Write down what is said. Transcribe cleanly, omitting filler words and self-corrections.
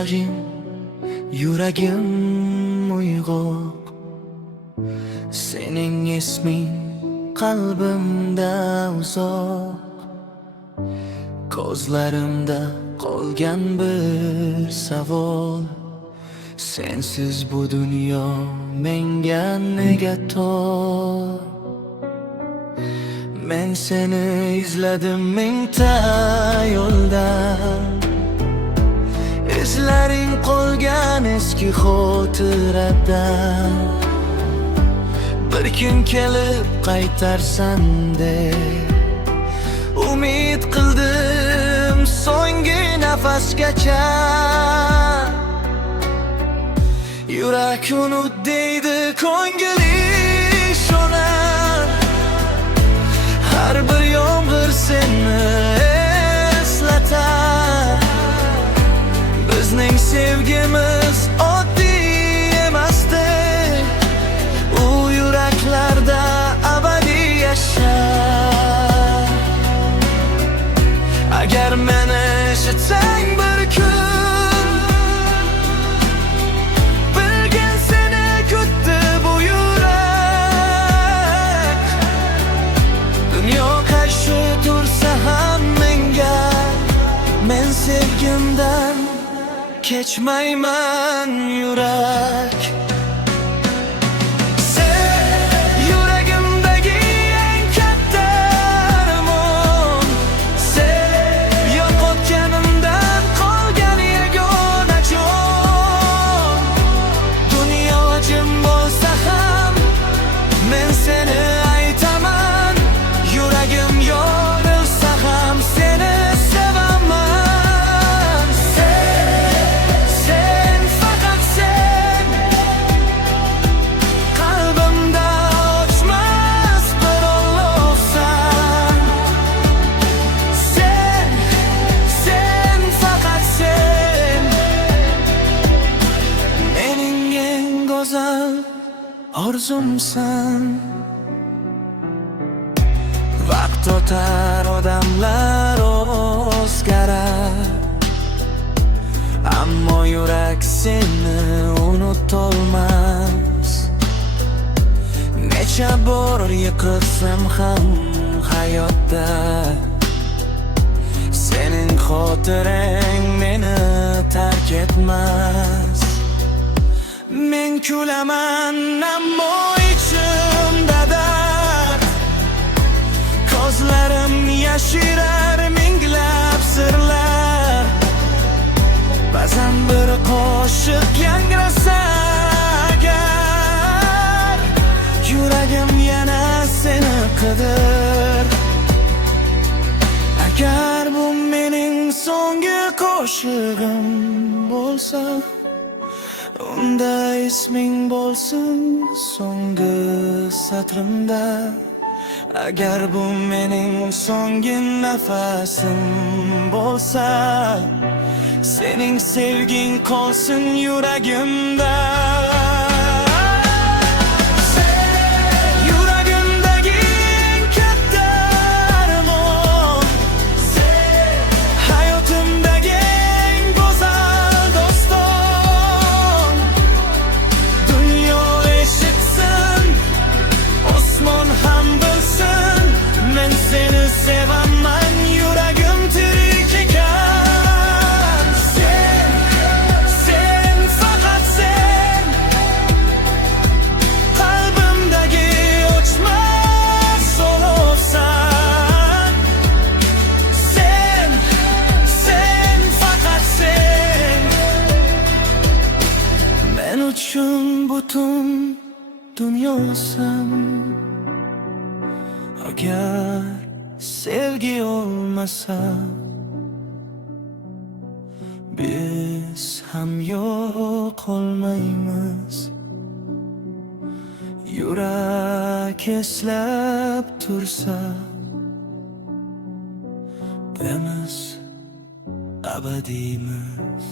chog'ing yuragim uyg'oq. Sening isming qalbimda uzoq. Ko'zlarimda qolgan bir savol: sensiz bu dunyo menga nega tor? Men seni izladim mingta yo'ldan, izlaring qolgan eski xotiradan. Bir kun kelib qaytarsan deb umid qildim so'nggi nafasgacha. Yurak unut deydi, ko'ngil ishonar. Har bir yomg'ir seni eslatar. Bizning sevgimiz oddiy emasdi, u yuraklarda abadiy yashar. Agar meni eshitsang bir kun, bilgin seni kutdi bu yurak. Dunyo qarshi tursa ham menga, men sevgimdan kechmayman yurak. Orzumsan. Vaqt o'tar, odamlar o'zgarar, ammo yurak seni unutolmas. Necha bor yiqilsam ham hayotda, sening xotirang meni tark etmas. Men kulaman ammo ichimda dard, ko'zlarim yashirar minglab sirlar. Ba'zan bir qo'shiq yangrasa agar, yuragim yana seni qidir. Agar bu mening so'nggi qo'shig'im bo'lsa, unda isming bo'lsin so'nggi satrimda. Agar bu mening so'nggi nafasim bo'lsa, sening sevging qolsin yuragimda. Sevaman, yuragim tirik ekan. Sen faqat sen, qalbimdagi o'chmas olovsan. Sen faqat sen, men uchun butun dunyosan. Agar sevgi olmasa, biz ham yo'q olmaymiz. Yurak eslab tursa, biz abadiymiz.